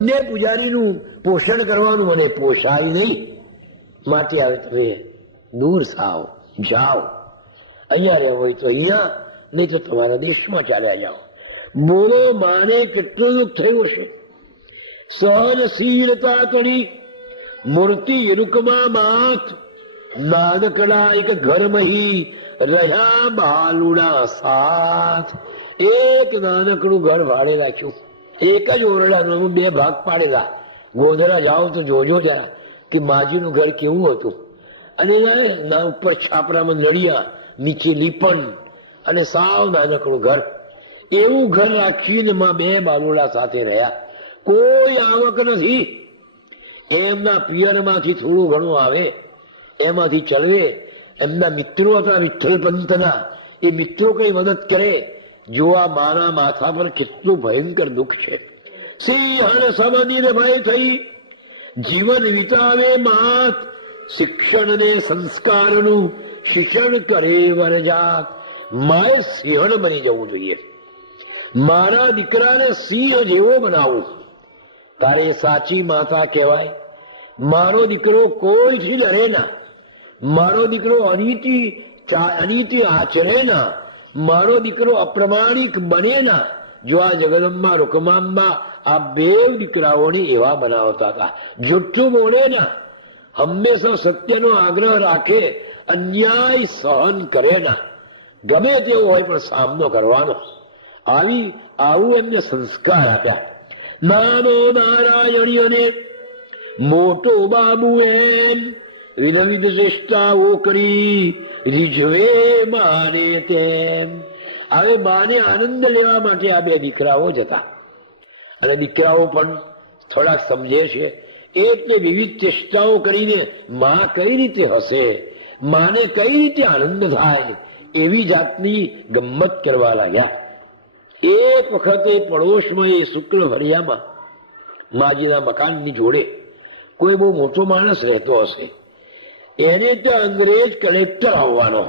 ને પૂજારીનું પોષણ કરવાનું મને પોષાય નહીં, માટે આવે તમે દૂર સાવ જાઓ, અહીંયા રહેવું હોય તો અહીંયા, નહીં તો તમારા દેશમાં ચાલ્યા જાઓ. બોલો માને કેટલું દુઃખ થયું હશે. સહનશીલતા કરી મૂર્તિ રૂકમાં માત, નાનકડા એક ઘરમહી રહ્યા બાલુડા સાથ. એક નાનકડું ઘર ભાડે રાખ્યું, એક જ ઓરડાનું 2 ભાગ પાડેલા. ગોધરા જાઓ તો જોજો જરા કે માજીનું ઘર કેવું હતું. અને એના ઉપર છાપરામાં નળિયા, નીચે લીપણ અને સાવ નાનકડું ઘર. એવું ઘર રાખીને માં 2 બાલુડા સાથે રહ્યા. કોઈ આવક નથી. એમના પિયરમાંથી થોડું ઘણું આવે, એમાંથી ચલવે. એમના મિત્રો હતા વિઠ્ઠલ પંતના, એ મિત્રો કઈ મદદ કરે. જો આ માના માથા પર કેટલું ભયંકર દુઃખ છે. સિંહણ સમજીને ભય થઈ જીવન વિતાવે માત, શિક્ષણ ને સંસ્કારનું શિક્ષણ કરે વરજાત. માએ સિંહણ બની જવું જોઈએ. મારા દીકરાને સિંહ જેવો બનાવું, તારે સાચી માતા કહેવાય. મારો દીકરો કોઈથી ડરે ના, મારો દીકરો અનીતિ આચરે ના, મારો દીકરો અપ્રમાણિક બને ના. જો આ જગદંબા રૂકમાંબા આ 2 દીકરાઓને એવા બનાવતા હતા. જુઠ્ઠું બોલે ના, હંમેશા સત્યનો આગ્રહ રાખે, અન્યાય સહન કરે ના. ગમે તેવો હોય પણ સામનો કરવાનો. આવું એમને સંસ્કાર આપ્યા. નાનો નારાયણી અને મોટો બાબુ એમ વિવિધ ચેષ્ટાઓ કરી રીઝવે માને તેમ. હવે માને આનંદ લેવા માટે આ 2 દીકરાઓ જ હતા. અને દીકરાઓ પણ થોડાક સમજે છે એટલે વિવિધ ચેષ્ટાઓ કરીને માં કઈ રીતે હશે, માને કઈ રીતે આનંદ થાય, એવી જાતની ગમ્મત કરવા લાગ્યા. એક વખતે પડોશમાં એ શુક્લ ભરિયામાં માજીના મકાનની જોડે કોઈ બહુ મોટો માણસ રહેતો હશે. એને ત્યાં અંગ્રેજ કલેક્ટર આવવાનો.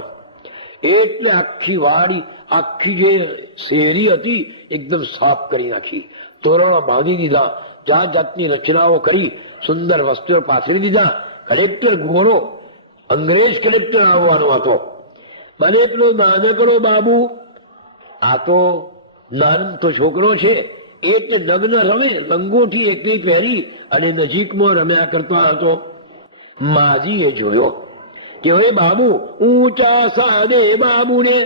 એટલે આખી વાડી, આખી જે શેરી હતી એકદમ સાફ કરી નાખી, તોરણો બાંધી દીધા, જાત જાતની રચનાઓ કરી, સુંદર વસ્ત્રો પાથરી દીધા. કલેક્ટર ગોરો, અંગ્રેજ કલેક્ટર આવવાનો હતો. મને પેલો નાનકડો બાબુ, આ તો નાનકડો છોકરો છે, એટલે નગ્ન રમે, લંગોટી એકલી પહેરી અને નજીકમાં રમ્યા કરતો હતો. માજીએ જોયો કે હવે બાબુ ઊંચા સાદે બાબુને,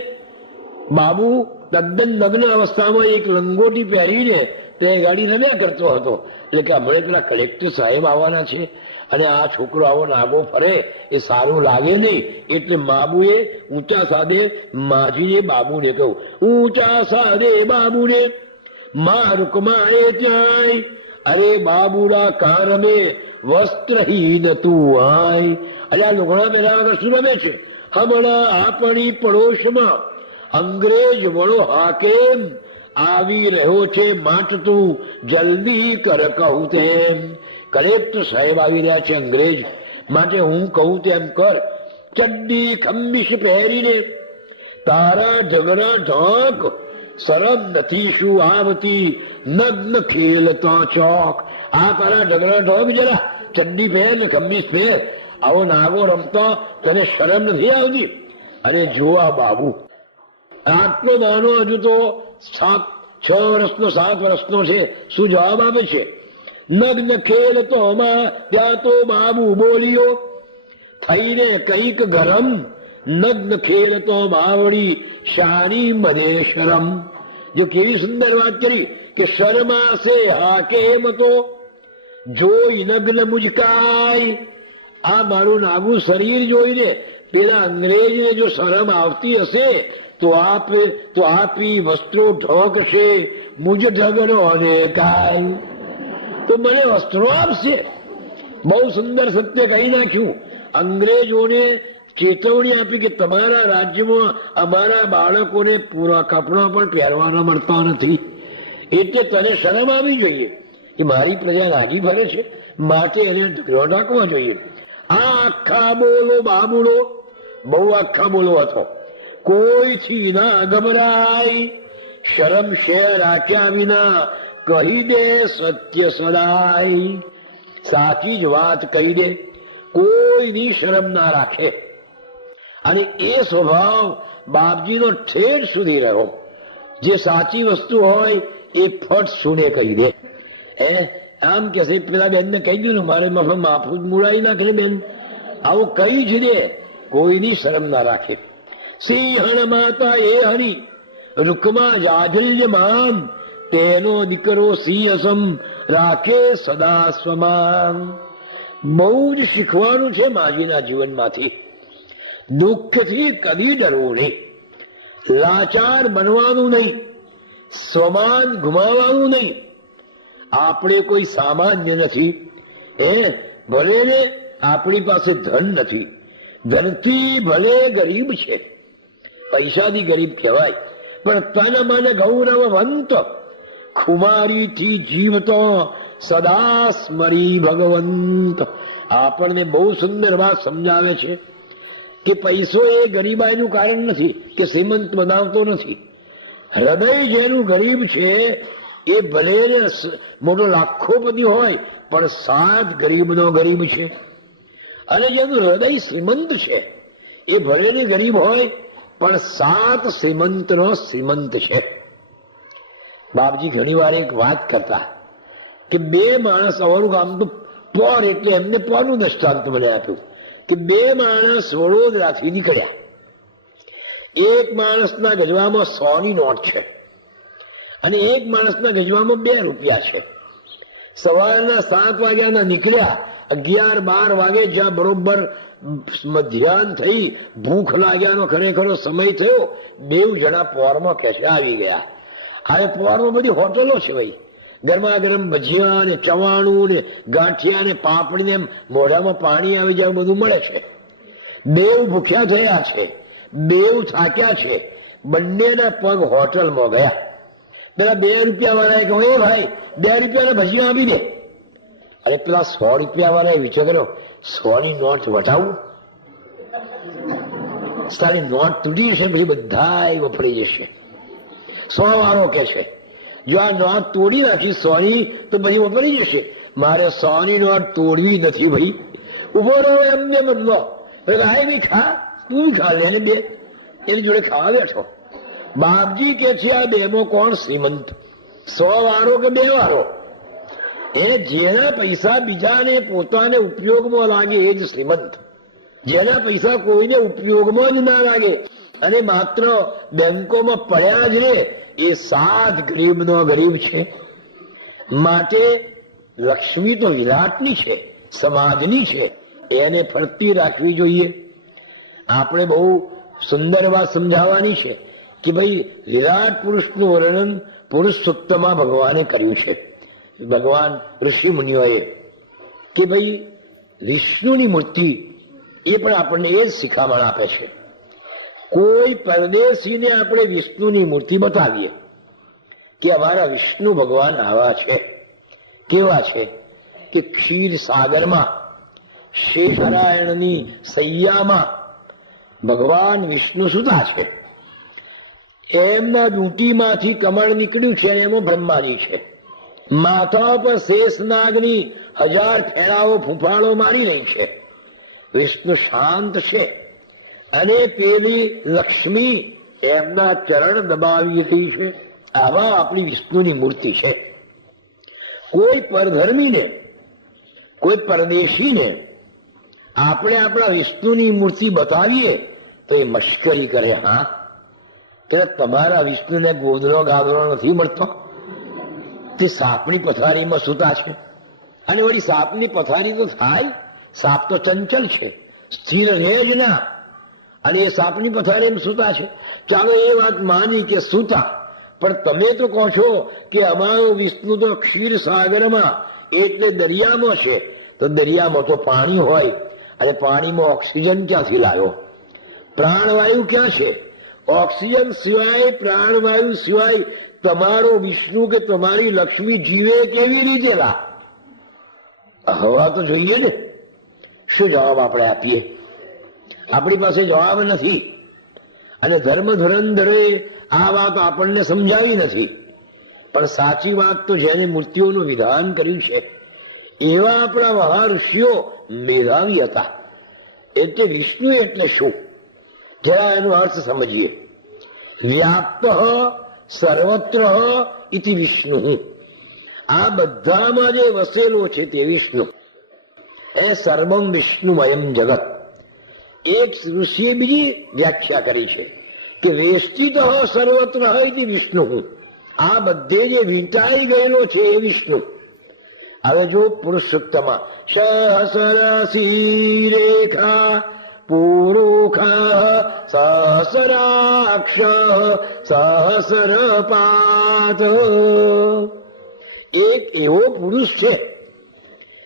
બાબુ તદ્દન નગ્ન અવસ્થામાં એક લંગોટી પહેરીને તે ગાડી રમ્યા કરતો હતો. એટલે કે હમણાં પેલા કલેક્ટર સાહેબ આવવાના છે અને આ છોકરો આવો નાગો ફરે એ સારું લાગે નહીં. એટલે બાબુએ ઊંચા સાદે માજીને બાબુને કહ્યું, ઊંચા સાદે બાબુને મારુક મારે ત્યાંય, અરે બાબુડા કા રમે વસ્ત્રહીન તું આય. અરે આ લુગડા પેલા આગળ શું રમે છે? હમણાં આપણી પડોશમાં અંગ્રેજ વડો હાકેમ આવી રહ્યો છે, માટ તું જલ્દી કર કહું તેમ. કલેક્ટર સાહેબ આવી રહ્યા છે અંગ્રેજ, માટે હું કહું તેમ કર. ચડ્ડી ખંબીશ પહેરીને તારા ઢગરા ઢાંક, શરમ નથી શું આવતી નગ્ન ખેલતા ચોક. આ તારા ઢગરા ઢોક જરા ચડ્ડી પહેર ને ખંબીશ પહેર, આવો નાગો રમતો તને શરમ નથી આવતી? અને જોવા બાબુ આટલો નાનો, હજુ તો 6 વર્ષનો 7 વર્ષનો છે. શું જવાબ આપે છે? નગ્ન ખેલતો માં, ત્યાં તો બાબુ બોલ્યો થઈને કંઈક ગરમ, નગ્ન ખેલતો માવડી શાની મને શરમ. જો કેવી સુંદર વાત કરી કે શરમાશે હાકેમ તો જોઈ નગ્ન મુજકાય. આ મારું નાગું શરીર જોઈને પેલા અંગ્રેજને જો શરમ આવતી હશે તો આપી વસ્ત્રો ઢોકશે, મુજ ઢગનો અને કાય, તો મને વસ્ત્રો આપશે. બહુ સુંદર સત્ય કહી નાખ્યું. અંગ્રેજોને ચેતવણી આપી કે તમારા રાજ્યમાં અમારા બાળકોને પૂરા કપડા પણ પહેરવાના મળતા નથી, એટલે તને શરમ આવી જોઈએ કે મારી પ્રજા લાગી ભરે છે, માટે એને ઢગલો ઢાંકવા જોઈએ. આ આખા બોલો બાબુડો બહુ આખા બોલો હતો. કોઈથી ના ગભરાય, શરમ શેર રાખ્યા વિના કહી દે સત્ય સદાય, સાચી જ વાત કહી દે, કોઈની શરમ ના રાખે. અને એ સ્વભાવ બાપજીનો ઠેઠ સુધી રહ્યો. જે સાચી વસ્તુ હોય એ ફટ સુને કહી દે. આમ કે પેલા બેન ને કહી દીધું મારે માફું મુળાઈ નાખે બેન, આવું કઈ જ દે, કોઈની શરમ ના રાખે. સિંહણ માતા એ હરી રૂકમાં જાજલ્યમાન, તેનો દીકરો સિંહસમ રાખે સદા સ્વમાન. બહુ જ શીખવાનું છે માજીના જીવનમાંથી. દુઃખથી કદી ડરવું નહીં, લાચાર બનવાનું નહીં, સ્વમાન ગુમાવવાનું નહીં. આપણે કોઈ સામાન્ય નથી. ભલે ને આપણી પાસે ધન નથી, ધનથી ભલે ગરીબ છે, પૈસાથી ગરીબ કહેવાય, પણ તન મન ગૌરવવંત, ખુમારીથી જીવતો સદા સ્મરી ભગવંત. આપણને બહુ સુંદર વાત સમજાવે છે કે પૈસો એ ગરીબાઈનું કારણ નથી, કે શ્રીમંત બનાવતો નથી. હૃદય જેનું ગરીબ છે એ ભલે મોટો લાખોપતિ હોય પણ સાત ગરીબનો ગરીબ છે. અને જેનું હૃદય શ્રીમંત છે એ ભલે ને ગરીબ હોય પણ સાત શ્રીમંતનો શ્રીમંત છે. બાપજી ઘણી વાર એક વાત કરતા કે બે માણસ, અમારું ગામ તો પોર એટલે એમને પોરનું દ્રષ્ટાંત મને આપ્યું કે બે માણસ વડોદરાથી નીકળ્યા. એક માણસના ગજવામાં 100ની નોટ છે અને એક માણસના ગજવામાં 2 રૂપિયા છે. સવારના 7 વાગ્યાના નીકળ્યા, 11-12 વાગે જ્યાં બરોબર મધ્યાહન થઈ, ભૂખ લાગ્યાનો ખરેખરો સમય થયો, બેઉ જણા પોરમાં કે છે આવી ગયા. હવે પોરમાં બધી હોટલો છે ભાઈ, ગરમા ગરમ ભજીયા ને ચવાણું ને ગાંઠિયા ને પાપડી ને મોઢામાં પાણી આવી જાય બધું મળે છે. બેઉ ભૂખ્યા થયા છે, બેઉ થાક્યા છે, બંનેના પગ હોટલમાં ગયા. પેલા 2 રૂપિયા વાળાએ કહ્યું, એ ભાઈ 2 રૂપિયાના ભજીયા આપી દે. અરે પેલા 100 રૂપિયા વાળાએ વિચાર કર્યો, 100ની નોટ વટાવું? સારી નોટ તૂટી જશે, પછી બધા વફડી જશે. 100 વાળો કે છે જો આ નોટ તોડી નાખી 100ની તો પછી વપરી જશે. મારે 100ની નોટ તોડવી નથી ભાઈ, ઉભો રહ્યો એમને બદલો. આય બી ખા, તું બી ખા લે, બે એની જોડે ખાવા બેઠો. બાપજી કે છે આ બેમાં કોણ શ્રીમંત, 100 વાળો કે 2 વાળો? જેના પૈસા બીજાને પોતાને ઉપયોગમાં લાગે એ જ શ્રીમંત. જેના પૈસા કોઈને ઉપયોગમાં જ ના લાગે અને માત્ર બેંકોમાં પડ્યા જ રહે એ સાત ગરીબનો ગરીબ છે. માટે લક્ષ્મી તો વિરાટની છે, સમાજની છે, એને ફરતી રાખવી જોઈએ. આપણે બહુ સુંદર વાત સમજાવવાની છે કે ભાઈ વિરાટ પુરુષનું વર્ણન પુરુષ સૂક્તમાં ભગવાને કર્યું છે, ભગવાન ઋષિ મુનિઓએ, કે ભાઈ વિષ્ણુની મૂર્તિ એ પણ આપણને એ જ શિખામણ આપે છે. કોઈ પરદેશીને આપણે વિષ્ણુની મૂર્તિ બતાવીએ કે અમારા વિષ્ણુ ભગવાન આવા છે, કેવા છે કે ક્ષીર સાગરમાં શેષનારાયણની સૈયામાં ભગવાન વિષ્ણુ સુતા છે. એમના દૂંટીમાંથી કમળ નીકળ્યું છે અને એમાં બ્રહ્માજી છે. માથા પર શેષનાગની 1000 ફેરાઓ ફૂંફાળો મારી રહી છે. વિષ્ણુ શાંત છે અને પેલી લક્ષ્મી એમના ચરણ દબાવી રહી છે. આવા આપણી વિષ્ણુની મૂર્તિ છે. કોઈ પરધર્મીને, કોઈ પરદેશીને આપણે આપણા વિષ્ણુની મૂર્તિ બતાવીએ તો એ મશ્કરી કરે. હા, કે તમારા વિષ્ણુને ગોદડો ગાદડો નથી મળતો, તે સાપની પથારીમાં સૂતા છે. અને વળી સાપની પથારી તો થાય, સાપ તો ચંચલ છે, સ્થિર રહે જ ના, અને એ સાપની પથારીમાં સૂતા છે. ચાલો એ વાત માની કે સૂતા, પણ તમે તો કહો છો કે અમારો વિષ્ણુ તો ક્ષીર સાગરમાં એટલે દરિયામાં છે. તો દરિયામાં તો પાણી હોય અને પાણીમાં ઓક્સિજન ક્યાંથી લાવ્યો? પ્રાણવાયુ ક્યાં છે? ઓક્સિજન સિવાય, પ્રાણવાયુ સિવાય તમારો વિષ્ણુ કે તમારી લક્ષ્મી જીવે કેવી રીતે? લા હવા તો જોઈએ ને. શું જવાબ આપણે આપીએ? આપણી પાસે જવાબ નથી. અને ધર્મ ધુરંધરે આ વાત આપણને સમજાવી નથી પણ સાચી વાત તો જેને મૂર્તિઓનું વિધાન કર્યું છે એવા આપણા મહર્ષિઓ મેધાવી હતા. એટલે વિષ્ણુ એટલે શું, જરા એનો અર્થ સમજીએ. વ્યાપ્ત સર્વત્ર ઇતિ વિષ્ણુ. આ બધામાં જે વસેલો છે તે વિષ્ણુ. એ સર્વમ વિષ્ણુમયમ જગત. એક ઋષિએ બીજી વ્યાખ્યા કરી છે કે વેષ્ટિત સર્વત્ર ઇતિ વિષ્ણુ. આ બધે જે વીંટાઈ ગયેલો છે એ વિષ્ણુ. હવે જો પુરુષોત્તમમાં સહસ્રશી રેખા પુરુખા સહસ્રાક્ષ સહસ્રપાત. એક એવો પુરુષ છે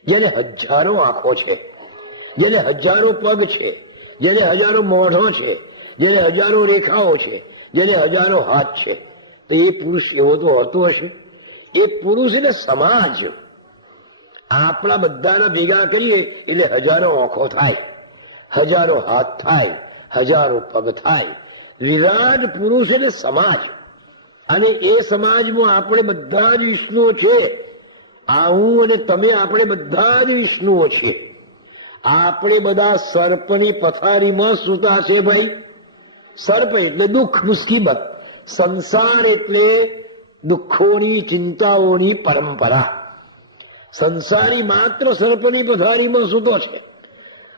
જેને હજારો આંખો છે, જેને હજારો પગ છે, જેને હજારો મોઢો છે, જેને હજારો રેખાઓ છે, જેને હજારો હાથ છે. તો એ પુરુષ એવો તો હોતો હશે. એ પુરુષ એટલે સમાજ. આપણા બધાના ભેગા કરીએ એટલે હજારો આંખો થાય, હજારો હાથ થાય, હજારો પગ થાય. વિરાટ પુરુષ એટલે સમાજ. અને એ સમાજમાં આપણે બધા જ વિષ્ણુઓ છે. આ હું અને તમે આપણે બધા જ વિષ્ણુઓ છીએ. આપણે બધા સર્પની પથારીમાં સૂતા છે ભાઈ. સર્પ એટલે દુઃખ, મુસીબત. સંસાર એટલે દુઃખોની ચિંતાઓની પરંપરા. સંસારી માત્ર સર્પની પથારીમાં સૂતો છે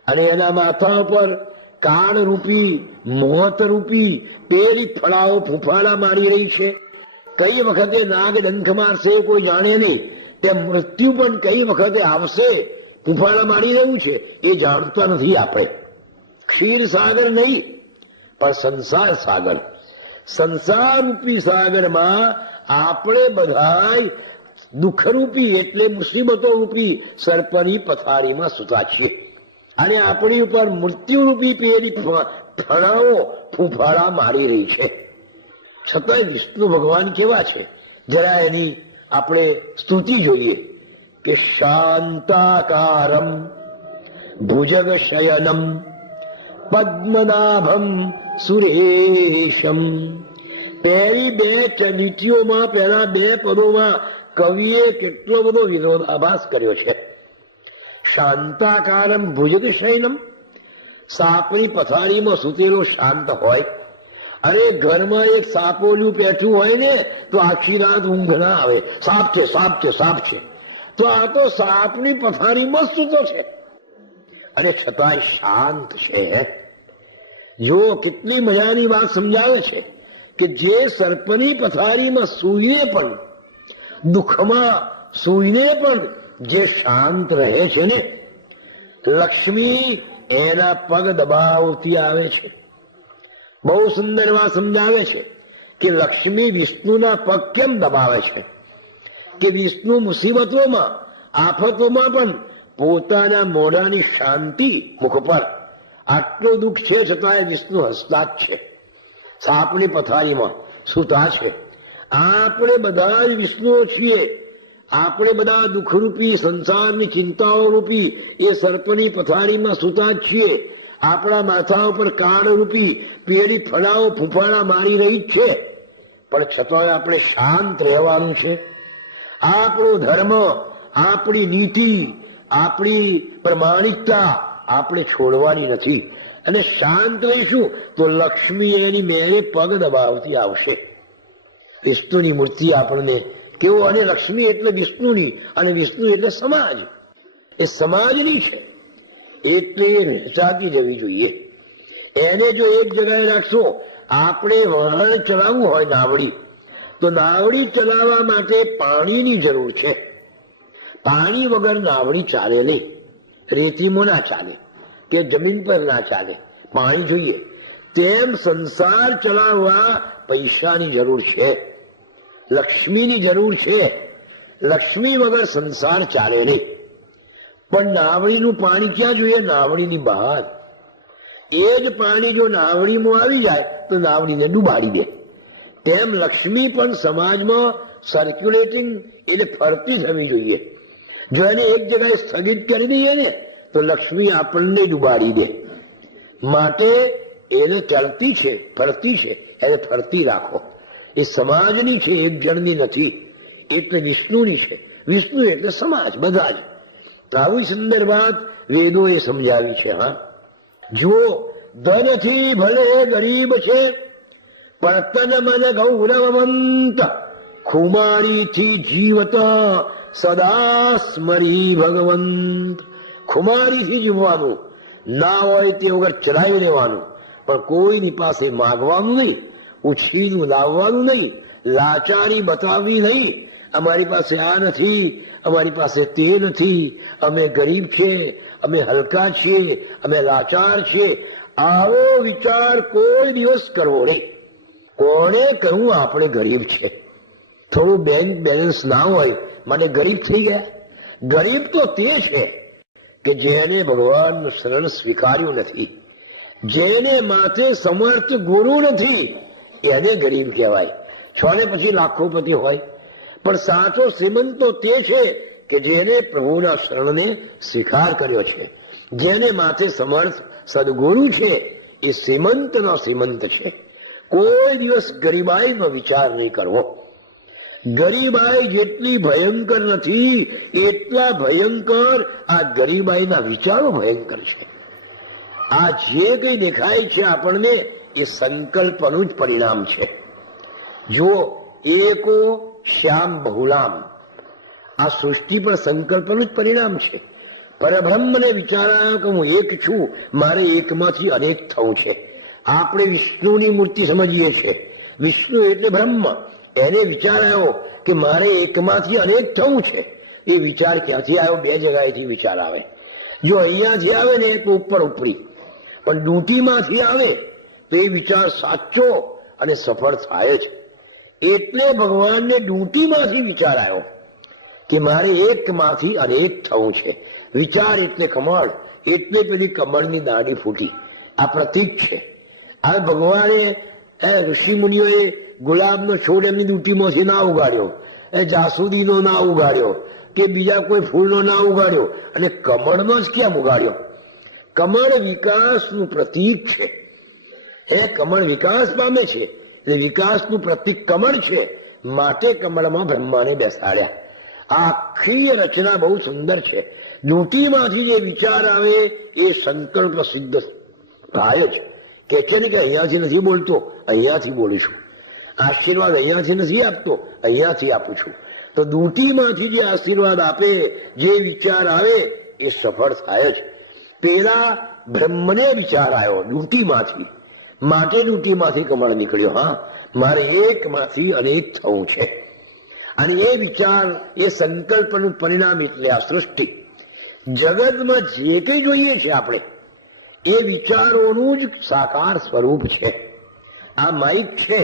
અને એના માથા પર કાળરૂપી મોહતરૂપી પેલી ફળાઓ ફૂંફાડા મારી રહી છે. કઈ વખતે નાગ ડંખ મારશે કોઈ જાણે નહીં. તે મૃત્યુ પણ કઈ વખતે આવશે ફૂંફાડા મારી રહ્યું છે એ જાણતા નથી આપણે. ક્ષીર સાગર નહીં પણ સંસાર સાગર. સંસાર રૂપી સાગરમાં આપણે બધા દુઃખરૂપી એટલે મુસીબતો રૂપી સર્પની પથારીમાં સૂતા છીએ. અને આપણી ઉપર મૃત્યુરૂપી પેલી ફળાઓ ફૂંફાડા મારી રહી છે. છતાંય વિષ્ણુ ભગવાન કેવા છે જરા એની આપણે સ્તુતિ જોઈએ કે શાંતાકારમ ભુજગ શયનમ પદ્મનાભમ સુરેશમ. પહેલી બે લીટીઓમાં પહેલા બે પદોમાં કવિએ કેટલો બધો વિરોધાભાસ કર્યો છે. શાંતાકારમ ભુજગ શયનમ. સાપની પથારીમાં સૂતેલો શાંત હોય. અરે ઘરમાં એક સાપોલિયું પેઠું હોય ને તો આખી રાત ઊંઘ ના આવે. સાપ છે, સાપ છે, સાપ છે. તો આ તો સાપની પથારીમાં સૂતો છે અને છતાંય શાંત છે. જો કેટલી મજાની વાત સમજાવે છે કે જે સર્પની પથારીમાં સૂઈને પણ, દુઃખમાં સૂઈને પણ જે શાંત રહે છે ને, લક્ષ્મી એના પગ દબાવતી આવે છે. બહુ સુંદર વાત સમજાવે છે કે લક્ષ્મી વિષ્ણુના પગ કેમ દબાવે છે કે વિષ્ણુ મુસીબતોમાં આફતોમાં પણ પોતાના મોઢાની શાંતિ મુખ પર. આટલું દુઃખ છે છતાંય વિષ્ણુ હસતા જ છે. સાપની પથારીમાં સૂતા છે. આપણે બધા જ વિષ્ણુઓ છીએ. આપણે બધા દુઃખરૂપી સંસારની ચિંતાઓ રૂપી એ સર્પની પથારીમાં સૂતા જ છીએ. આપણા માથા ઉપર કાળરૂપી પેલી ફળાઓ ફૂંફાડા મારી રહી જ છે. પણ છતાંય આપણે શાંત રહેવાનું છે. આપણો ધર્મ, આપણી નીતિ, આપણી પ્રમાણિકતા આપણે છોડવાની નથી. અને શાંત રહીશું તો લક્ષ્મી એની મેરે પગ દબાવતી આવશે. વિષ્ણુની મૂર્તિ આપણને કેવો, અને લક્ષ્મી એટલે વિષ્ણુની, અને વિષ્ણુ એટલે સમાજ. એ સમાજની છે એટલે ચાકી જવી જોઈએ. એને જો એક જગ્યાએ રાખશો, આપણે વહાણ ચલાવવું હોય નાવડી, તો નાવડી ચલાવવા માટે પાણીની જરૂર છે. પાણી વગર નાવડી ચાલે નહીં. રેતીમાં ના ચાલે કે જમીન પર ના ચાલે, પાણી જોઈએ. તેમ સંસાર ચલાવવા પૈસાની જરૂર છે, લક્ષ્મીની જરૂર છે. લક્ષ્મી વગર સંસાર ચાલે નહીં. પણ નાવડીનું પાણી ક્યાં જોઈએ? નાવડીની બહાર. એ જ પાણી જો નાવડીમાં આવી જાય તો નાવડીને ડૂબાડી દે. તેમ લક્ષ્મી પણ સમાજમાં સર્ક્યુલેટિંગ એટલે ફરતી થવી જોઈએ. જો એને એક જગ્યાએ સ્થગિત કરી દઈએ ને તો લક્ષ્મી આપણને ડૂબાડી દે. માટે એને ચલતી છે, ફરતી છે, એને ફરતી રાખો. એ સમાજની છે, એક જણની નથી. એટલે વિષ્ણુની છે. વિષ્ણુ એટલે સમાજ, બધા જ. આવી સુંદર વાત વેદોએ સમજાવી છે. હા, જુઓ, ધનથી ભલે ગરીબ છે, પણ તન મન ગૌરવવંત, ખુમારીથી જીવત સદા સ્મરી ભગવંત. ખુમારીથી જીવવાનું, ના હોય તે વગર ચલાવી લેવાનું, પણ કોઈની પાસે માગવાનું નહીં, ઉછીનું લાવવાનું નહીં, લાચારી બતાવવી નહીં. અમારી પાસે આ નથી, અમારી પાસે તે નથી, અમે ગરીબ છે, અમે હલકા છીએ, અમે લાચાર છીએ, આવો વિચાર કોઈ દિવસ કરવો નહીં. કોણે કહ્યું આપણે ગરીબ છે? થોડું બેંક બેલેન્સ ના હોય મને ગરીબ થઈ ગયા? ગરીબ તો તે છે કે જેને ભગવાનનું શરણ સ્વીકાર્યું નથી, જેને માથે સમર્થ ગુરુ નથી, એને ગરીબ કહેવાય. છ ને પછી લાખોપતિ હોય, પણ સાચો શ્રીમંત તો તે છે કે જેને પ્રભુના શરણને સ્વીકાર કર્યો છે. જેને માથે સમર્થ સદગુરુ છે એ શ્રીમંતનો શ્રીમંત છે. કોઈ દિવસ ગરીબાઈનો વિચાર નહીં કરવો. ગરીબાઈ જેટલી ભયંકર નથી એટલા ભયંકર આ ગરીબાઈના વિચારો ભયંકર છે. આ જે કઈ દેખાય છે આપણને એ સંકલ્પનું જ પરિણામ છે. જુઓ, એકો શ્યામ બહુલામ, આ સૃષ્ટિ પણ સંકલ્પનું જ પરિણામ છે. પરબ્રહ્મને વિચાર આવ્યો કે હું એક છું, મારે એકમાંથી અનેક થવું છે. આપણે વિષ્ણુની મૂર્તિ સમજીએ છીએ, વિષ્ણુ એટલે બ્રહ્મ. એને વિચાર આવ્યો કે મારે એકમાંથી અનેક થવું છે. એ વિચાર ક્યાંથી આવ્યો? બે જગ્યાએથી વિચાર આવે. જો અહીંયાથી આવે ને તો ઉપર ઉપરી, પણ ડૂંટીમાંથી આવે તો એ વિચાર સાચો અને સફળ થાય જ. એટલે ભગવાનને ડૂંટીમાંથી વિચાર આવ્યો કે મારે એકમાંથી અનેક થવું છે. વિચાર એટલે કમળ, એટલે પેલી કમળની દાંડી ફૂટી. આ પ્રતીક છે. આ ભગવાને ઋષિ મુનિઓએ ગુલાબનો છોડ એમની ડૂંટીમાંથી ના ઉગાડ્યો, જાસૂદીનો ના ઉગાડ્યો, કે બીજા કોઈ ફૂલનો ના ઉગાડ્યો, અને કમળનો જ કેમ ઉગાડ્યો? કમળ વિકાસનું પ્રતીક છે. કમળ વિકાસ પામે છે, એટલે વિકાસનું પ્રતીક કમળ છે. માટે કમળમાં બ્રહ્માને બેસાડ્યા. આ આખી રચના બહુ સુંદર છે. ડૂંટીમાંથી જે વિચાર આવે એ સંકલ્પ સિદ્ધ થાય જ. કે છે ને કે અહીંયાથી નથી બોલતો, અહીંયાથી બોલીશું. આશીર્વાદ અહીંયાથી નથી આપતો, અહીંયાથી આપું છું. તો ડૂંટીમાંથી જે આશીર્વાદ આપે, જે વિચાર આવે એ સફળ થાય જ. પેલા બ્રહ્મને વિચાર આવ્યો ડૂંટીમાંથી, માટે ડૂંટીમાંથી કમળ નીકળ્યો. હા, મારે એકમાંથી અનેક થવું છે. અને એ વિચાર, એ સંકલ્પનું પરિણામ એટલે આ સૃષ્ટિ. જગતમાં જે કંઈ જોઈએ છે આપણે, એ વિચારોનું જ સાકાર સ્વરૂપ છે. આ માઇક છે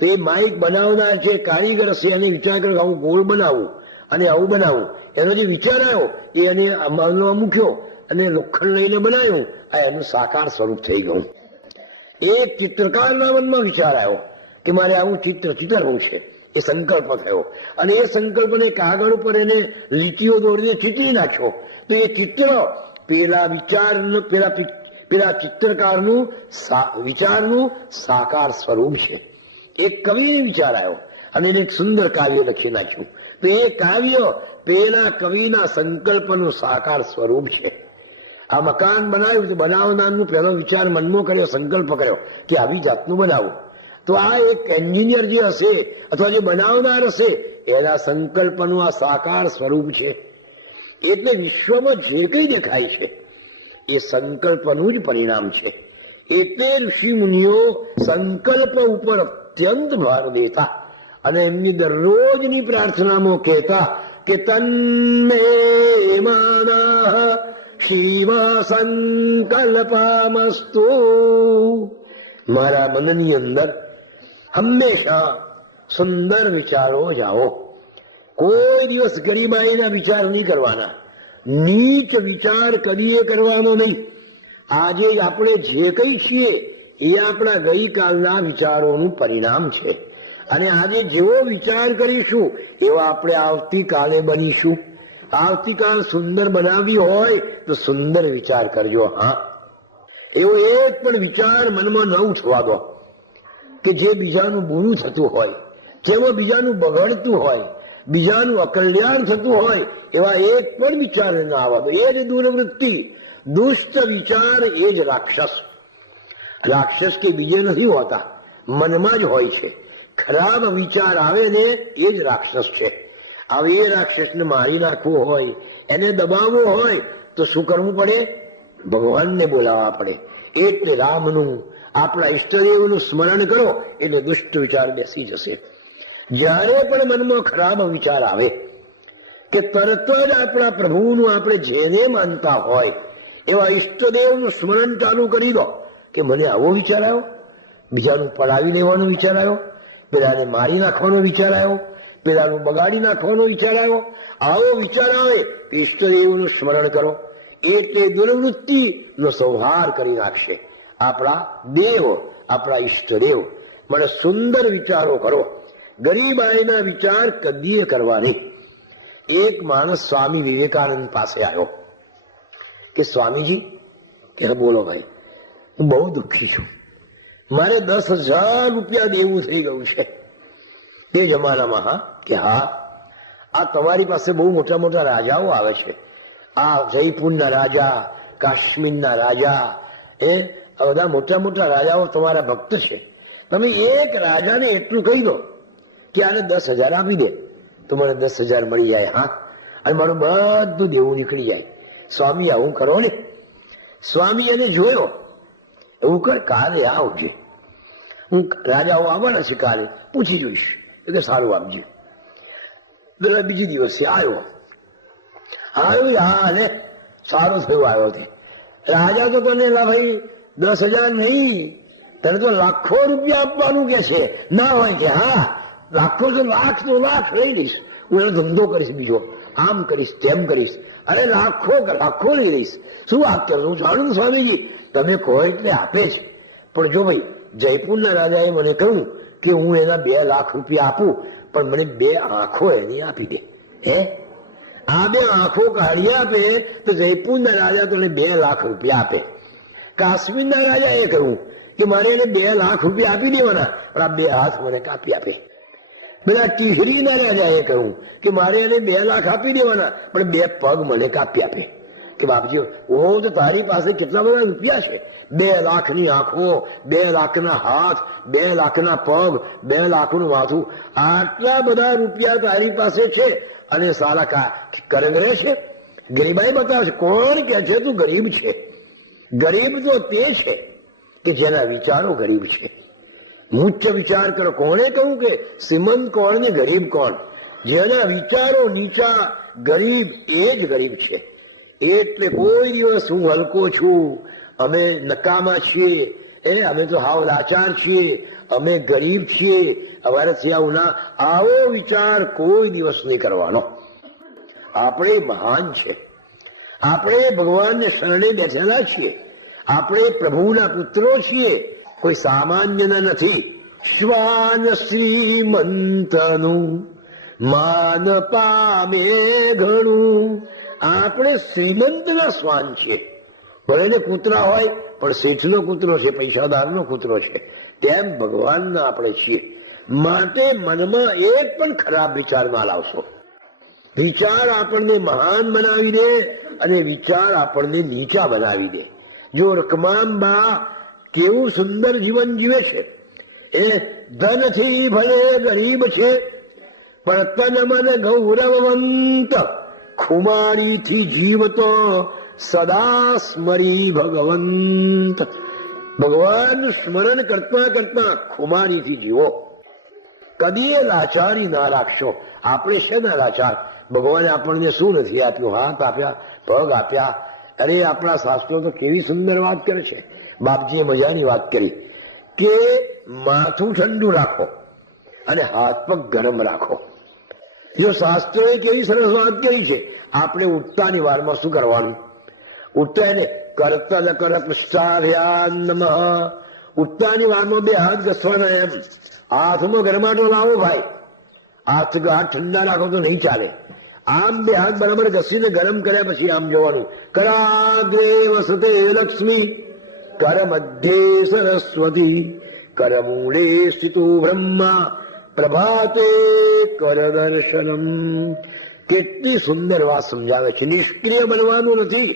તો એ માઇક બનાવનાર છે, કારીગર છે, એને વિચાર કર્યો કે આવું ગોળ બનાવું અને આવું બનાવું. એનો જે વિચાર આવ્યો એ એને અમલમાં મૂક્યો અને લોખંડ લઈને બનાવ્યું. આ એનું સાકાર સ્વરૂપ થઈ ગયું. એક ચિત્રકારના મનમાં વિચાર આવ્યો કે મારે આવું ચિત્રવું છે. એ સંકલ્પ થયો, અને એ સંકલ્પને કાગળ ઉપર એને લીટીઓ દોડીને ચિતરી નાખ્યો. તો એ ચિત્ર પેલા વિચાર, પેલા ચિત્રકારનું વિચારનું સાકાર સ્વરૂપ છે. એક કવિને વિચાર આવ્યો અને એને એક સુંદર કાવ્ય લખી નાખ્યું. તો એ કાવ્ય પેલા કવિના સંકલ્પનું સાકાર સ્વરૂપ છે. આ મકાન બનાવ્યું તો બનાવનારનું પહેલો વિચાર મનમાં કર્યો, સંકલ્પ કર્યો કે આવી જાતનું બનાવું. તો આ એક એન્જિનિયર જે હશે અથવા જે બનાવનાર હશે એના સંકલ્પનું આ સાકાર સ્વરૂપ છે. એટલે વિશ્વમાં જે કંઈ દેખાય છે એ સંકલ્પનું જ પરિણામ છે. એટલે ઋષિ મુનિઓ સંકલ્પ ઉપર અત્યંત ભાર દેતા અને એમની દરરોજની પ્રાર્થનામાં કહેતા કે તન્મે માનઃ શિવ સંકલ્પમસ્તુ. મારા મનની અંદર હંમેશા સુંદર વિચારો જ આવો. કોઈ દિવસ ગરીબાઈના વિચાર નહીં કરવાના, નીચ વિચાર કદીએ કરવાનો નહીં. આજે આપણે જે કંઈ છીએ એ આપણા ગઈકાલના વિચારોનું પરિણામ છે. અને આજે જેવો વિચાર કરીશું એવા આપણે આવતીકાલે બનીશું. આવતીકાલ સુંદર બનાવવી હોય તો સુંદર વિચાર કરજો. હા, એવો એક પણ વિચાર મનમાં ન ઉઠવા દો કે જે બીજાનું બુરું થતું હોય, જેમાં બીજાનું બગડતું હોય, બીજાનું અકલ્યાણ થતું હોય એવા એક પણ વિચાર ના આવવા દો. એ જ દુર્વૃત્તિ, દુષ્ટ વિચાર, એ જ રાક્ષસ. રાક્ષસ કે બીજે નથી હોતા, મનમાં જ હોય છે. ખરાબ વિચાર આવે ને એ જ રાક્ષસ છે. હવે એ રાક્ષસને મારી નાખવું હોય, એને દબાવવો હોય તો શું કરવું પડે? ભગવાનને બોલાવવા પડે. એટલે રામનું, આપણા ઈષ્ટદેવનું સ્મરણ કરો એટલે દુષ્ટ વિચાર બેસી જશે. જ્યારે પણ મનમાં ખરાબ વિચાર આવે કે તરત જ આપણા પ્રભુનું આપણે જેને માનતા હોય એવા ઈષ્ટદેવનું સ્મરણ ચાલુ કરી દો કે મને આવો વિચાર આવ્યો, બીજાનું પડાવી લેવાનો વિચાર આવ્યો, પેલાને મારી નાખવાનો વિચાર આવ્યો, પેલાનું બગાડી નાખવાનો વિચાર આવ્યો. આવો વિચાર આવે તો ઈષ્ટદેવનું સ્મરણ કરો એટલે દુર્વૃત્તિનો સંહાર કરી નાખશે. આપણા દેવ, આપણા ઈષ્ટદેવ. મને સુંદર વિચારો કરો. ગરીબાઈના વિચાર કદીએ કરવા નહીં. એક માણસ સ્વામી વિવેકાનંદ પાસે આવ્યો કે સ્વામીજી, કે બોલો ભાઈ, હું બહુ દુઃખી છું, મારે 10,000 રૂપિયા દેવું થઈ ગયું છે. તે જમાનામાં હા કે હા, આ તમારી પાસે બહુ મોટા મોટા રાજાઓ આવે છે, આ જયપુરના રાજા, કાશ્મીરના રાજા, એ બધા મોટા મોટા રાજાઓ તમારા ભક્ત છે. તમે એક રાજાને એટલું કહી દો કે આને 10,000 આપી દે તો મને 10,000 મળી જાય. હા, અને મારું બધું દેવું નીકળી જાય. સ્વામી આવું કરો ને. સ્વામી એને જોયો, એવું કર, કાલે આવજે, હું રાજાઓ આવવાના છે, કાલે પૂછી જોઈશ. એટલે સારું આપજે. બીજી દિવસે આવ્યો. હા ને સારો થયો આવ્યો તે. રાજા તો તને ભાઈ 10,000 નહીં, તને તો લાખો રૂપિયા આપવાનું કે છે. ના હોય કે હા, લાખો તો લાખ લઈ લઈશ, હું એનો ધંધો કરીશ, બીજો આમ કરીશ, તેમ કરીશ, અરે લાખો લઈ લઈશ. શું વાત કરો? હું જાણું સ્વામીજી, તમે કહો એટલે આપે છે. પણ જો ભાઈ, જયપુરના રાજાએ મને કહ્યું કે હું એના 2 લાખ રૂપિયા આપું, પણ મને 2 આંખો એની આપી દે. હે, આ 2 આંખો કાઢી આપે તો જયપુરના રાજા તને 2 લાખ રૂપિયા આપે. કાશ્મીરના રાજા એ કહ્યું કે મારે એને 2 લાખ રૂપિયા આપી દેવાના, પણ આ 2 હાથ મને કાપી આપે. પેલા ટીહરીના રાજાએ કહ્યું કે મારે એને 2 લાખ આપી દેવાના, પણ 2 પગ મને કાપી આપે. કે બાપજી, ઓ તો તારી પાસે કેટલા બધા રૂપિયા છે, 2 લાખની આંખો, 2 લાખના હાથ, 2 લાખના પગ, 2 લાખનું માથું, આટલા બધા રૂપિયા તારી પાસે છે અને સારા કરંગરે છે. ગરીબાઈ બતાવશે. કોણ કે છે તું ગરીબ છે? ગરીબ તો તે છે કે જેના વિચારો ગરીબ છે. ઉચ્ચ વિચાર કરો. કોણે કહ્યું કે શ્રીમંત કોણ ને ગરીબ કોણ? જેના વિચારો નીચા, ગરીબ, એ જ ગરીબ છે. એટલે કોઈ દિવસ હું હલકો છું, અમે નકામા છીએ, અમે તો હાવ લાચાર છીએ, અમે ગરીબ છીએ, અમારાથી આવું ના, આવો વિચાર કોઈ દિવસ નહીં કરવાનો. આપણે મહાન છે, આપણે ભગવાનને શરણે બેઠેલા છીએ, આપણે પ્રભુના પુત્રો છીએ, કોઈ સામાન્યના નથી. શ્વાન શ્રીમંતનું માન પામે ઘણું. આપણે શ્રીમંતના શ્વાન છીએ. ભલે ને કૂતરા હોય પણ શેઠનો કૂતરો છે, પૈસાદારનો કૂતરો છે, તેમ ભગવાનના આપણે છીએ. માટે મનમાં એક પણ ખરાબ વિચાર ના લાવશો. વિચાર આપણને મહાન બનાવી દે અને વિચાર આપણને નીચા બનાવી દે. જો રકમાબા કેવું સુંદર જીવન જીવે છે, એ ધનથી ભલે ગરીબ છે પણ તન મન ગૌરવવંત, ખુમારીથી જીવતો સદા સ્મરી ભગવંત. ભગવાન સ્મરણ કરતા કરતા ખુમારીથી જીવો. કદીએ લાચારી ના રાખશો. આપણે છે ને લાચાર. ભગવાને આપણને શું નથી આપ્યું? હાથ આપ્યા, પગ આપ્યા. અરે આપણા શાસ્ત્રો તો કેવી સુંદર વાત કરે છે. બાપજીએ મજાની વાત કરી કે માથું ઠંડુ રાખો અને હાથ પગ ગરમ રાખો. જો શાસ્ત્રોએ કેવી સરસ વાત કરી છે. આપણે ઉઠતાની વારમાં શું કરવાનું? ઉઠતા એને કરતલ કર પૃષ્ઠાભ્યાન નમઃ. ઉઠતાની વારમાં 2 હાથ ઘસવાના. એમ હાથમાં ગરમાટો લાવો ભાઈ. હાથ ઠંડા રાખો તો નહીં ચાલે. આમ 2 હાથ બરાબર ઘસીને ગરમ કર્યા પછી આમ જવાનું. કરાગ્રે વસતે લક્ષ્મી, કર મધ્યે સરસ્વતી, કર મૂળે સ્થિતો બ્રહ્મા, પ્રભાતે કર દર્શનમ. કેટલી સુંદર વાત સમજાવે છે. નિષ્ક્રિય બનવાનું નથી.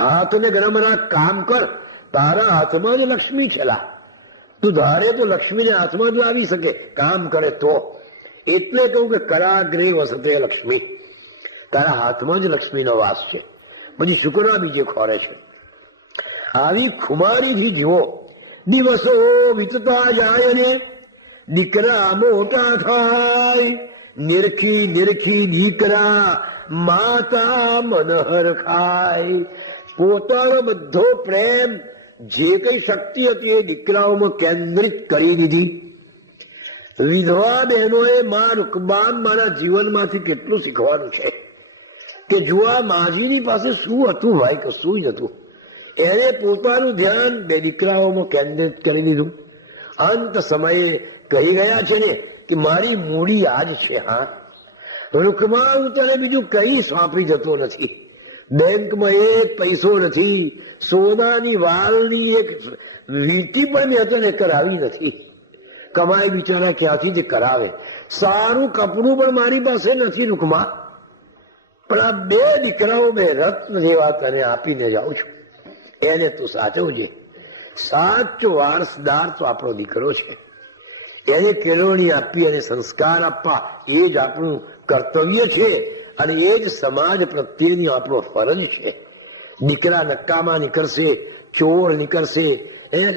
હાથને ગરમ રાખ, કામ કર. તારા હાથમાં જ લક્ષ્મી છેલા. તું ધારે તો લક્ષ્મીને હાથમાં જ આવી શકે, કામ કરે તો. એટલે કહું કે કરાગ્રે વસતે લક્ષ્મી. તારા હાથમાં જ લક્ષ્મીનો વાસ છે. પછી શુક્રના બીજે ખોરે છે. આવી ખુમારીથી જીવો. દિવસો વીતતા જાય ને દીકરા મોટા થાય. નિરખી નિરખી દીકરા માતા મનહર ખાય. પોતાનો બધો પ્રેમ, જે કઈ શક્તિ હતી એ દીકરાઓમાં કેન્દ્રિત કરી દીધી. વિધવા બહેનોએ માં રૂકબાન મારા જીવનમાંથી કેટલું શીખવાનું છે કે જો આ માજીની પાસે શું હતું ભાઈ, કશું જ નતું. એને પોતાનું ધ્યાન બે દીકરાઓમાં કેન્દ્રિત કરી દીધું. અંત સમયે કહી ગયા છે ને કે મારી મૂડી આજ છે. હા, રૂકમાં હું તને બીજું કઈ સોંપી જતો નથી. બેંકમાં એક પૈસો નથી. સોનાની વાલની એક વીંટી પણ મેં તને કરાવી નથી. કમાઈ બિચારા ક્યાંથી જ કરાવે. સારું કપડું પણ મારી પાસે નથી રૂકમાં. પણ આ બે દીકરાઓ મેં રત્ન જેવા તને આપીને જાઉં છું. એને તું સાચવજે. સાચો વારસદાર તો આપણો દીકરો છે. એને કેળવણી આપી અને સંસ્કાર આપવા એ જ આપણું કર્તવ્ય છે અને એ જ સમાજ પ્રત્યેની આપણો ફરજ છે. દીકરા નકામા નીકળશે, ચોર નીકળશે,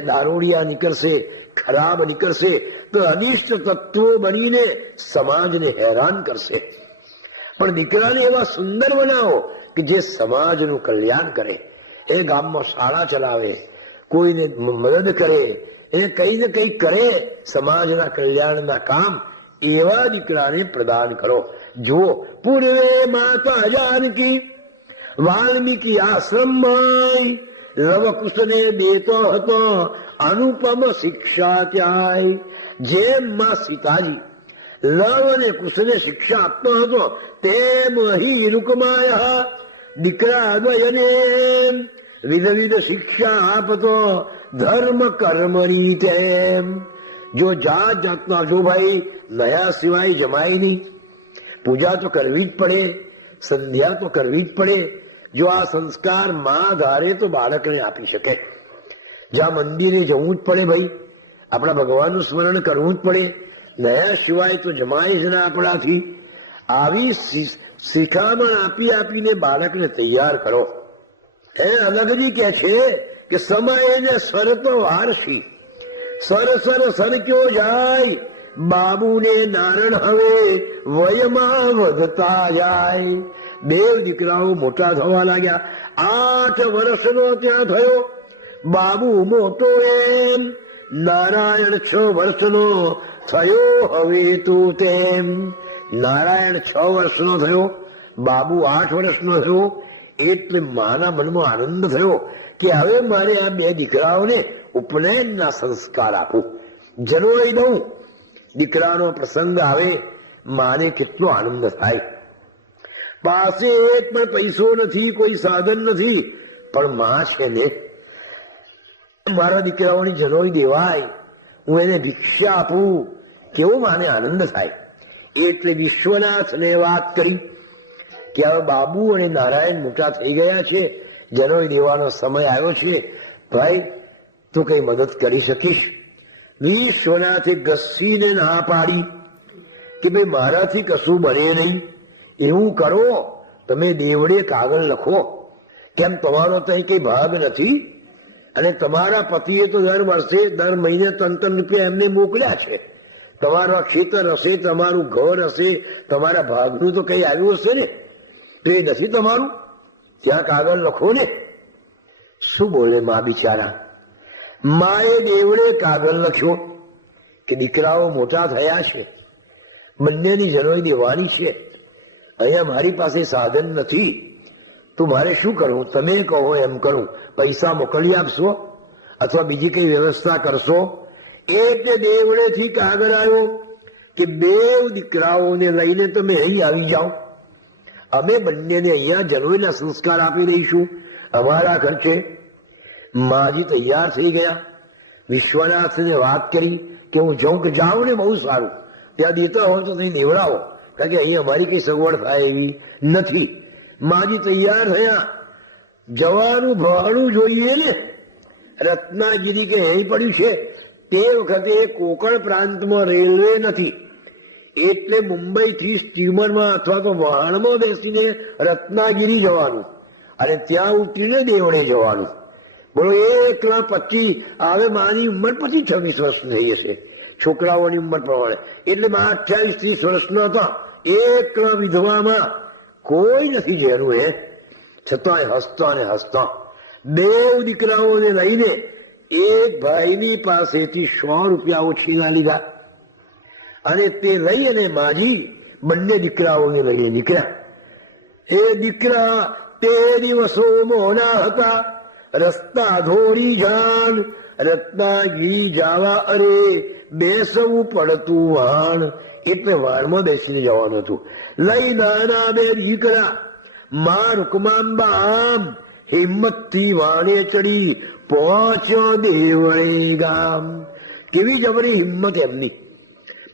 દારૂડિયા નીકળશે, ખરાબ નીકળશે તો અનિષ્ટ તત્વો બનીને સમાજને હેરાન કરશે. પણ દીકરાને એવા સુંદર બનાવો કે જે સમાજનું કલ્યાણ કરે. એ ગામમાં શાળા ચલાવે, કોઈને મદદ કરે, એને કઈ ને કઈ કરે, સમાજના કલ્યાણના કામ. એવા દીકરાને પ્રદાન કરો. જુઓ, પૂર્વે માતા જાનકી વાલ્મીકી આશ્રમમાં લવકુશને દેતો હતો અનુપમ શિક્ષા ત્યાય. જેમ માં સીતાજી લવ અને કુશને શિક્ષા આપતો હતો તેમ અહીં રૂકમાયા દીકરા દ્વયને વિધ શિક્ષા આપતો ધર્મ કર્મની તેમ. જો જાત જાતના, જો ભાઈ નયા સિવાય જમાય નહીં. પૂજા તો કરવી જ પડે, સંધ્યા તો કરવી જ પડે. જો આ સંસ્કાર માં ધારે તો બાળકને આપી શકે. જ્યાં મંદિરે જવું જ પડે ભાઈ, આપણા ભગવાનનું સ્મરણ કરવું જ પડે. નયા સિવાય તો જમાય જ ના આપણાથી. આવી શિખામણ આપી આપીને બાળકને તૈયાર કરો. એ અલગજી કે છે કે સમયને સરતો વારસી સર સર સરક્યો જાય. બાબુને નારણ હવે વયમાં વધતા જાય. દેવ દીકરાઓ મોટા થવા લાગ્યા. 8 વર્ષનો ત્યાં થયો બાબુ મોટો એમ. નારાયણ 6 વર્ષનો થયો હવે તું તેમ. નારાયણ 6 વર્ષનો થયો, બાબુ 8 વર્ષનો થયો. એટલે માના મનમાં આનંદ થયો કે હવે મારે આ બે દીકરાઓને ઉપનયનના સંસ્કાર આપું, જનોઈ દઉં. દીકરાનો પ્રસંગ આવે, માને કેટલો આનંદ થાય. પાસે એક પણ પૈસો નથી, કોઈ સાધન નથી, પણ માં છે ને. મારા દીકરાઓની જનોઈ દેવાય, હું એને ભિક્ષા આપું, કેવો માને આનંદ થાય. એટલે વિશ્વનાથને વાત કરી કે હવે બાબુ અને નારાયણ મોટા થઈ ગયા છે, જનોઈ દેવાનો સમય આવ્યો છે, ભાઈ તું કઈ મદદ કરી શકીશ? વિશ્વનાથે ઘસીને ના પાડી કે ભાઈ મારાથી કશું બને નહીં. એવું કરો, તમે દેવડે કાગળ લખો. કેમ તમારો તો કઈ ભાગ નથી? અને તમારા પતિએ તો દર વર્ષે દર મહિને 3 રૂપિયા એમને મોકલ્યા છે. તમારા ખેતર હશે, તમારું ઘર હશે, તમારા ભાગનું તો કઈ આવ્યું હશે ને. તો એ નથી તમારું? ત્યાં કાગળ લખો ને. શું બોલે મા બિચારા? માએ દેવડે કાગળ લખ્યો કે દીકરાઓ મોટા થયા છે, બંનેની જનોઈ દેવાની છે. અહીંયા મારી પાસે સાધન નથી, તો મારે શું કરવું? તમે કહો એમ કરું. પૈસા મોકલી આપશો અથવા બીજી કઈ વ્યવસ્થા કરશો? એટલે દેવડેથી કાગળ આવ્યો કે બે દીકરાઓને લઈને તમે અહીં આવી જાઓ, અમે બંનેને અહીંયા જનોઈના સંસ્કાર આપી દઈશું અમારા ખર્ચે. માજી તૈયાર થઈ ગયા. વિશ્વનાથને વાત કરી કે હું જાઉં, કે જાઉં ને બહુ સારું. ત્યાં દેતા હોય તો અહીં દેવડાવો, કારણ કે અહીં અમારી કઈ સગવડ થાય એવી નથી. માજી તૈયાર થયા, જવાનું ભાડું જોઈએ ને. રત્નાગીરી કે અહીં પડ્યું છે. તે વખતે કોકણ પ્રાંતમાં રેલવે નથી, એટલે મુંબઈથી સ્ટીમરમાં અથવા તો વાહનમાં બેસીને રત્નાગીરી જવાનું અને ત્યાં ઉતરીને દેવળે જવાનું. બોલો, એકલા 25, હવે મારી ઉંમર પછી 26 વર્ષ થઈ હશે છોકરાઓની ઉંમર પ્રમાણે, એટલે 28-30 વર્ષનો હતા. એકલા વિધવામાં કોઈ નથી જેનું હે, છતાંય હસતા ને હસતા 2 દીકરાઓને લઈને એક ભાઈની પાસેથી 100 રૂપિયા ઓછીના લીધા અને તે લઈ અને માજી બંને દીકરાઓને લઈને નીકળ્યા. એ દીકરા તે દિવસો મોના હતા, રસ્તા ધોળી જાન, રત્નાગીરી જાવા અરે બેસવું પડતું વાણ, એટલે વાણમાં બેસીને જવાનું હતું. લઈ નાના 2 દીકરા, માં રૂકમાંબા આમ હિંમતથી વાણે ચડી પહોંચ્યો દેવળે ગામ. કેવી જબરી હિંમત એમની!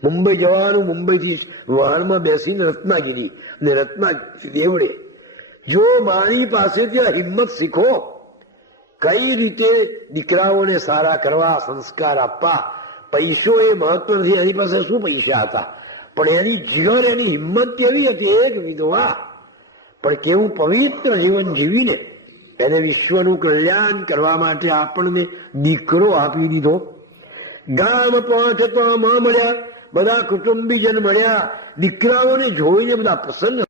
મુંબઈ જવાનું, મુંબઈથી વાહનમાં બેસીને રત્નાગીરી અને રત્નાગીરી દેવળે. જો મારી પાસે ત્યાં હિંમત શીખો, કઈ રીતે દીકરાઓને સારા કરવા, સંસ્કાર આપવા. પૈસો એ મહત્વ નથી, એની પાસે શું પૈસા હતા, પણ એની જીવન, એની હિંમત કેવી હતી. એક વિધવા પણ કેવું પવિત્ર જીવન જીવીને એને વિશ્વનું કલ્યાણ કરવા માટે આપણને દીકરો આપી દીધો. ગામ પહોંચતો મળ્યા, બધા કુટુંબીજન મળ્યા. દીકરાઓને જોઈને બધા પ્રસન્ન